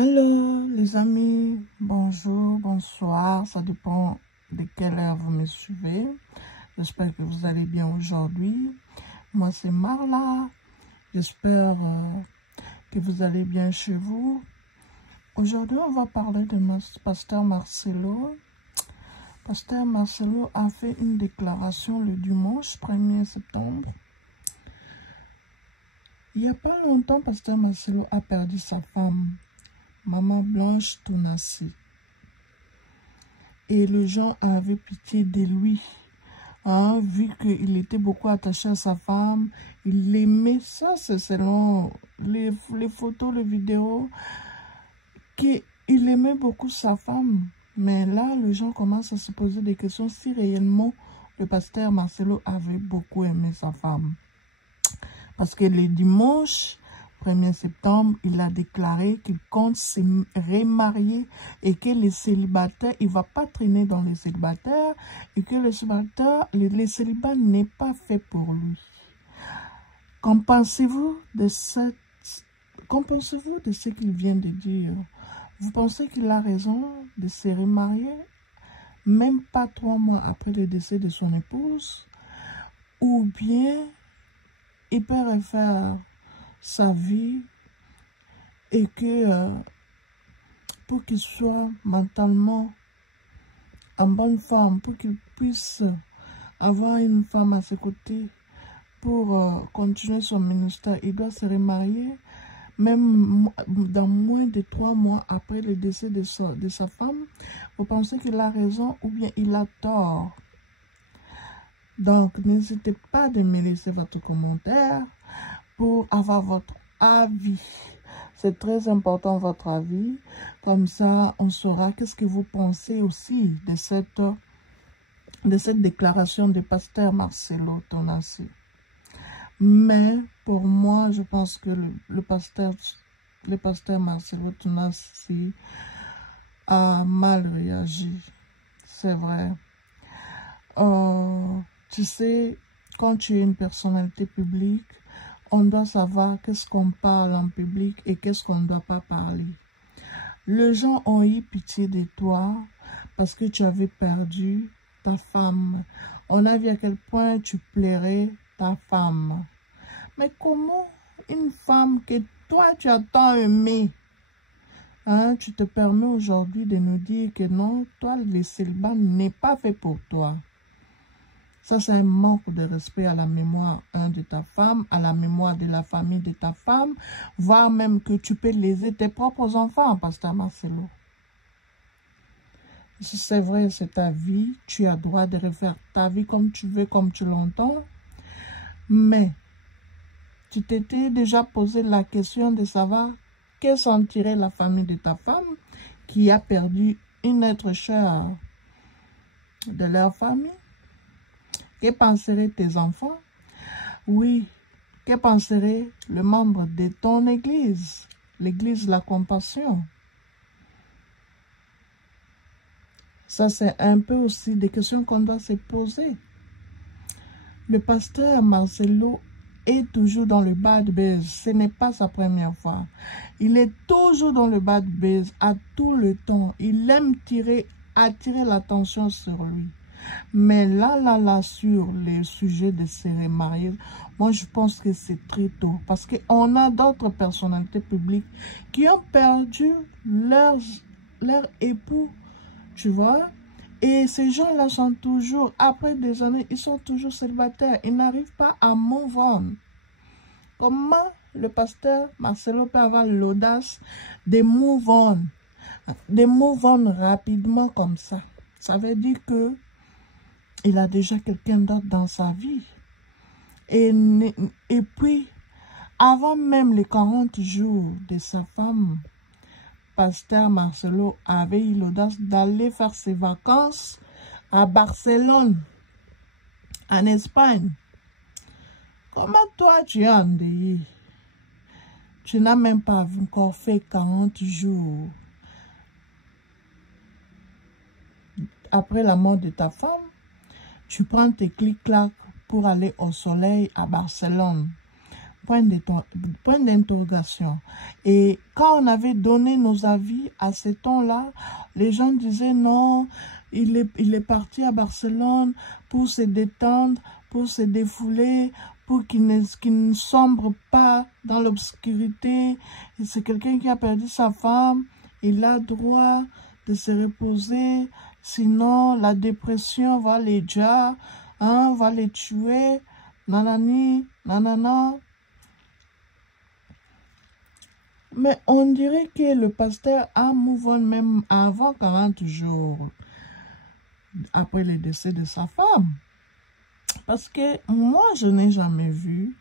Hello les amis, bonjour, bonsoir, ça dépend de quelle heure vous me suivez. J'espère que vous allez bien aujourd'hui. Moi c'est Marla, j'espère que vous allez bien chez vous. Aujourd'hui on va parler de Pasteur Marcelo. Pasteur Marcelo a fait une déclaration le dimanche 1er septembre. Il n'y a pas longtemps, Pasteur Marcelo a perdu sa femme. Maman Blanche Tounassi. Et les gens avaient pitié de lui. Hein, vu qu'il était beaucoup attaché à sa femme, il aimait ça, c'est selon les photos, les vidéos, qu'il aimait beaucoup sa femme. Mais là, les gens commencent à se poser des questions si réellement le pasteur Marcelo avait beaucoup aimé sa femme. Parce que le dimanche 1er septembre, il a déclaré qu'il compte se remarier et que les célibataires, il ne va pas traîner dans les célibataires et que le célibat n'est pas fait pour lui. Qu'en pensez-vous de ce qu'il vient de dire? Vous pensez qu'il a raison de se remarier, même pas 3 mois après le décès de son épouse? Ou bien il peut refaire sa vie et que pour qu'il soit mentalement en bonne forme, pour qu'il puisse avoir une femme à ses côtés pour continuer son ministère, il doit se remarier même dans moins de 3 mois après le décès de sa femme. Vous pensez qu'il a raison ou bien il a tort? Donc n'hésitez pas de me laisser votre commentaire pour avoir votre avis. C'est très important votre avis. Comme ça, on saura qu'est-ce que vous pensez aussi de cette déclaration de pasteur Marcelo Tounassi. Mais pour moi, je pense que le pasteur Marcelo Tounassi a mal réagi. C'est vrai. Tu sais, quand tu es une personnalité publique, on doit savoir qu'est-ce qu'on parle en public et qu'est-ce qu'on ne doit pas parler. Les gens ont eu pitié de toi parce que tu avais perdu ta femme. On a vu à quel point tu plairais ta femme. Mais comment une femme que toi tu as tant aimée, hein, tu te permets aujourd'hui de nous dire que non, toi le célibat n'est pas fait pour toi? Ça, c'est un manque de respect à la mémoire de ta femme, à la mémoire de la famille de ta femme, voire même que tu peux léser tes propres enfants, pasteur Marcelo. C'est vrai, c'est ta vie, tu as droit de refaire ta vie comme tu veux, comme tu l'entends, mais tu t'étais déjà posé la question de savoir que sentirait la famille de ta femme qui a perdu une être chère de leur famille? Que penseraient tes enfants? Oui, que penserait le membre de ton église, l'église de la compassion? Ça, c'est un peu aussi des questions qu'on doit se poser. Le pasteur Marcelo est toujours dans le bad buzz. Ce n'est pas sa première fois. Il est toujours dans le bad buzz à tout le temps. Il aime attirer l'attention sur lui. Mais là, sur les sujets de se remarier, moi, je pense que c'est très tôt. Parce qu'on a d'autres personnalités publiques qui ont perdu leur époux, tu vois. Et ces gens-là sont toujours, après des années, ils sont toujours célibataires. Ils n'arrivent pas à move on. Comment le pasteur Marcelo peut avoir l'audace de move on? De move on rapidement comme ça. Ça veut dire que il a déjà quelqu'un d'autre dans sa vie. Et puis, avant même les 40 jours de sa femme, pasteur Marcelo avait eu l'audace d'aller faire ses vacances à Barcelone, en Espagne. Comment toi tu es endeuillé? Tu n'as même pas encore fait 40 jours après la mort de ta femme. Tu prends tes clics-clacs pour aller au soleil à Barcelone. point d'interrogation. Et quand on avait donné nos avis à ce temps-là, les gens disaient non, il est parti à Barcelone pour se détendre, pour se défouler, pour qu'il ne sombre pas dans l'obscurité. C'est quelqu'un qui a perdu sa femme, il a droit de se reposer, sinon la dépression va les tuer, va les tuer, nanani, nanana. Mais on dirait que le pasteur a move on même avant 40 jours, après le décès de sa femme. Parce que moi, je n'ai jamais vu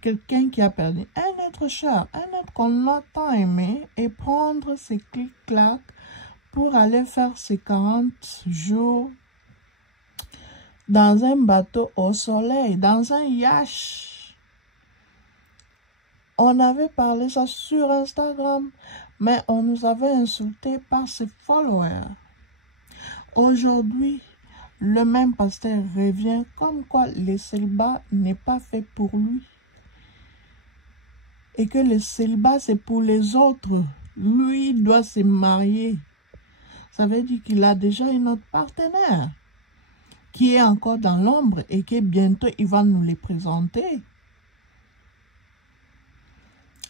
quelqu'un qui a perdu un être cher, un être qu'on a tant aimé, et prendre ses clics-clacs pour aller faire ses 40 jours dans un bateau au soleil, dans un yacht. On avait parlé ça sur Instagram, mais on nous avait insulté par ses followers. Aujourd'hui, le même pasteur revient comme quoi le célibat n'est pas fait pour lui. Et que le célibat, c'est pour les autres. Lui, il doit se marier. Ça veut dire qu'il a déjà une autre partenaire qui est encore dans l'ombre et que bientôt, il va nous les présenter.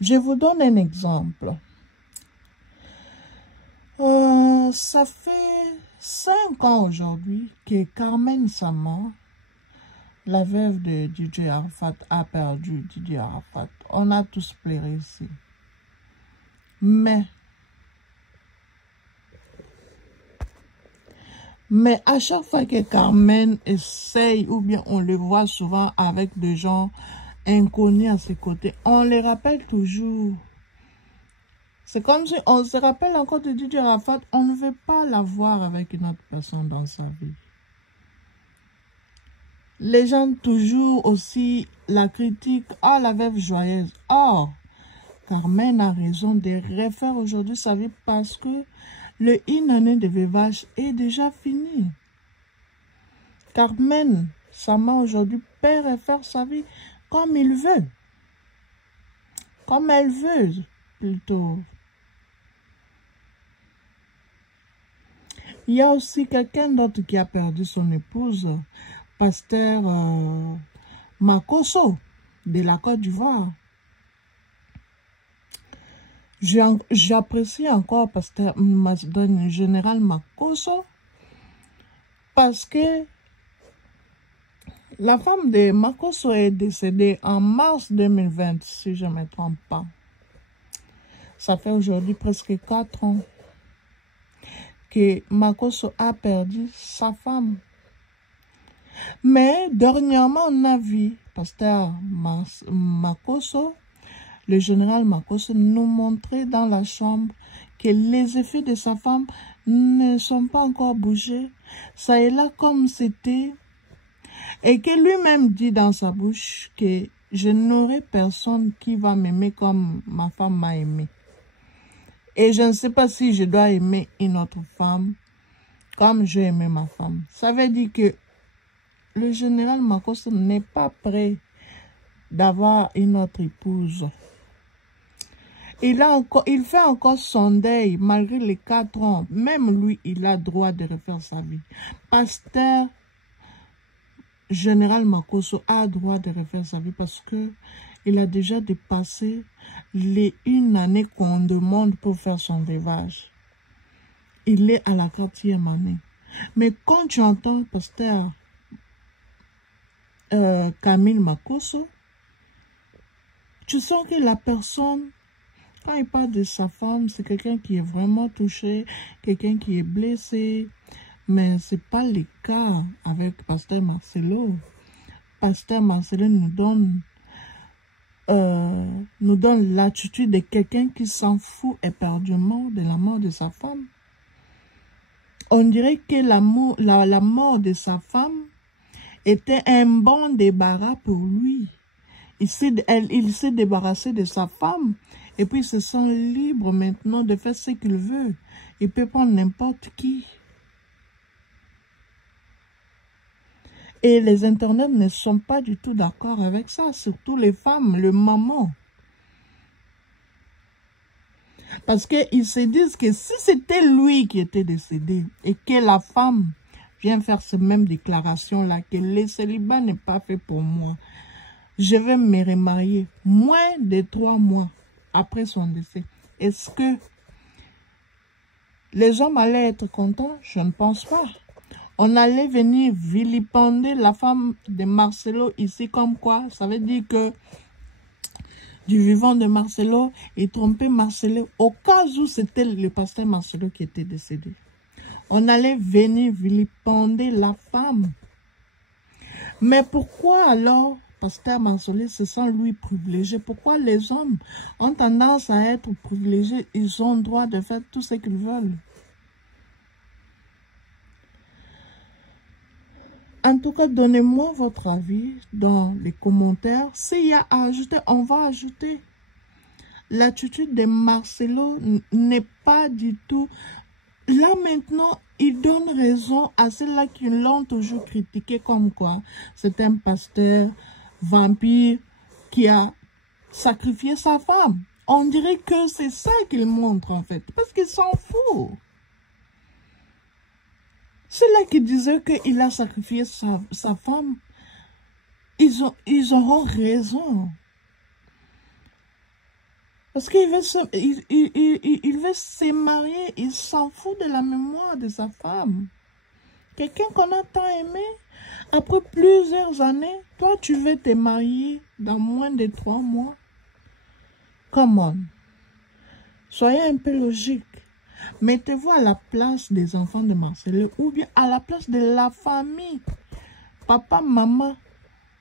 Je vous donne un exemple. Ça fait 5 ans aujourd'hui que Carmen Sama, la veuve de DJ Arafat, a perdu DJ Arafat. On a tous pleuré ici. Mais à chaque fois que Carmen essaye, ou bien on le voit souvent avec des gens inconnus à ses côtés, on les rappelle toujours. C'est comme si on se rappelle encore de DJ Arafat, on ne veut pas la voir avec une autre personne dans sa vie. Les gens toujours aussi la critiquent, ah la veuve joyeuse. Or, Carmen a raison de refaire aujourd'hui sa vie parce que le une année de veuvage est déjà fini. Carmen Sama aujourd'hui peut refaire sa vie comme il veut. Comme elle veut, plutôt. Il y a aussi quelqu'un d'autre qui a perdu son épouse, pasteur Makosso, de la Côte d'Ivoire. J'apprécie encore pasteur général Makosso parce que la femme de Makosso est décédée en mars 2020, si je ne me trompe pas. Ça fait aujourd'hui presque 4 ans que Makosso a perdu sa femme. Mais dernièrement, on a vu pasteur Makosso, le général Makosso, nous montrer dans la chambre que les effets de sa femme ne sont pas encore bougés. Ça est là comme c'était. Et que lui-même dit dans sa bouche que je n'aurai personne qui va m'aimer comme ma femme m'a aimé. Et je ne sais pas si je dois aimer une autre femme comme j'ai aimé ma femme. Ça veut dire que le général Makosso n'est pas prêt d'avoir une autre épouse. Il fait encore son deuil malgré les 4 ans. Même lui, il a droit de refaire sa vie. Pasteur général Makosso a droit de refaire sa vie parce que il a déjà dépassé les 1 année qu'on demande pour faire son veuvage. Il est à la 4e année. Mais quand tu entends pasteur Camille Makosso, tu sens que la personne, quand il parle de sa femme, c'est quelqu'un qui est vraiment touché, quelqu'un qui est blessé. Mais ce n'est pas le cas avec pasteur Marcelo. Pasteur Marcelo nous donne l'attitude de quelqu'un qui s'en fout éperdument de la mort de sa femme. On dirait que la mort de sa femme était un bon débarras pour lui. Il s'est débarrassé de sa femme et puis il se sent libre maintenant de faire ce qu'il veut. Il peut prendre n'importe qui. Et les internautes ne sont pas du tout d'accord avec ça, surtout les femmes, le maman. Parce qu'ils se disent que si c'était lui qui était décédé et que la femme vient faire ces mêmes déclarations-là, que le célibat n'est pas fait pour moi, je vais me remarier moins de 3 mois après son décès. Est-ce que les hommes allaient être contents? Je ne pense pas. On allait venir vilipender la femme de Marcelo ici comme quoi. Ça veut dire que du vivant de Marcelo et tromper Marcelo au cas où c'était le pasteur Marcelo qui était décédé. On allait venir vilipender la femme. Mais pourquoi alors pasteur Marcelo se sent lui privilégié? Pourquoi les hommes ont tendance à être privilégiés? Ils ont le droit de faire tout ce qu'ils veulent. En tout cas, donnez-moi votre avis dans les commentaires. S'il y a à ajouter, on va ajouter. L'attitude de Marcelo n'est pas du tout... Là maintenant, il donne raison à ceux-là qui l'ont toujours critiqué comme quoi c'est un pasteur vampire qui a sacrifié sa femme. On dirait que c'est ça qu'il montre en fait, parce qu'il s'en fout. Ceux-là qui disaient qu'il a sacrifié sa femme, ils auront raison. Parce qu'il veut se marier, il s'en fout de la mémoire de sa femme. Quelqu'un qu'on a tant aimé, après plusieurs années, toi tu veux te marier dans moins de 3 mois. Come on. Soyez un peu logique. Mettez-vous à la place des enfants de Marcelo ou bien à la place de la famille. Papa, maman,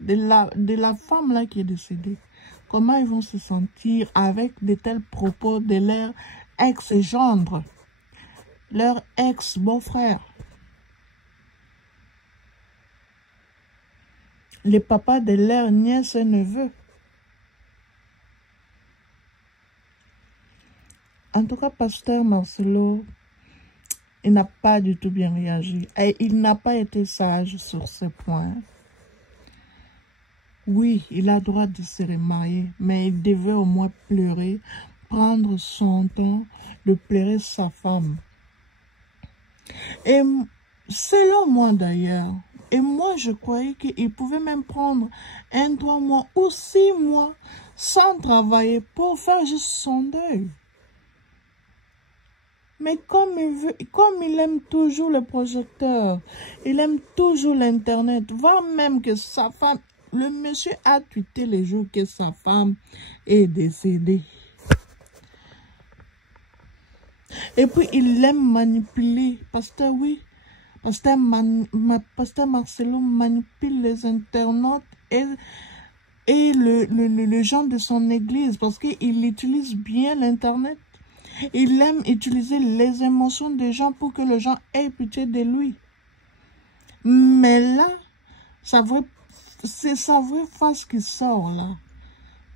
de la femme là qui est décédée. Comment ils vont se sentir avec de tels propos de leur ex-gendre, leur ex-beau-frère. Les papas de leur nièce et neveu. En tout cas, pasteur Marcelo, il n'a pas du tout bien réagi. Et il n'a pas été sage sur ce point. Oui, il a le droit de se remarier, mais il devait au moins pleurer, prendre son temps de pleurer sa femme. Et selon moi d'ailleurs, et moi je croyais qu'il pouvait même prendre 1, 3 mois ou 6 mois sans travailler pour faire juste son deuil. Mais comme il aime toujours le projecteur, il aime toujours l'internet, voire même que sa femme, le monsieur a tweeté les jours que sa femme est décédée. Et puis il aime manipuler, pasteur, oui, pasteur Marcelo manipule les internautes et le gens de son église parce qu'il utilise bien l'internet. Il aime utiliser les émotions des gens pour que les gens aient pitié de lui. Mais là, c'est sa vraie face qui sort là.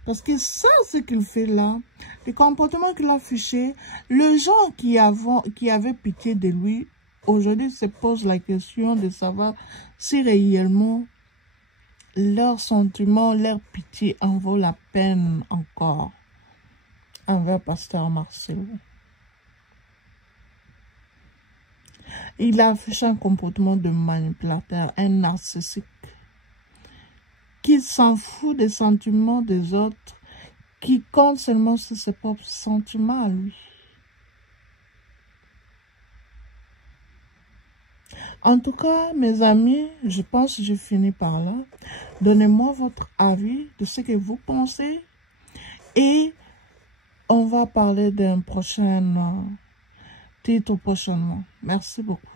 Parce que ça, ce qu'il fait là, le comportement qu'il a affiché, les gens qui avaient pitié de lui, aujourd'hui se posent la question de savoir si réellement leurs sentiments, leur pitié en vaut la peine encore envers pasteur Marcelo. Il a affiché un comportement de manipulateur, un narcissique, qui s'en fout des sentiments des autres, qui compte seulement sur ses propres sentiments à lui. En tout cas, mes amis, je pense que j'ai fini par là. Donnez-moi votre avis de ce que vous pensez et on va parler d'un prochain titre prochainement. Merci beaucoup.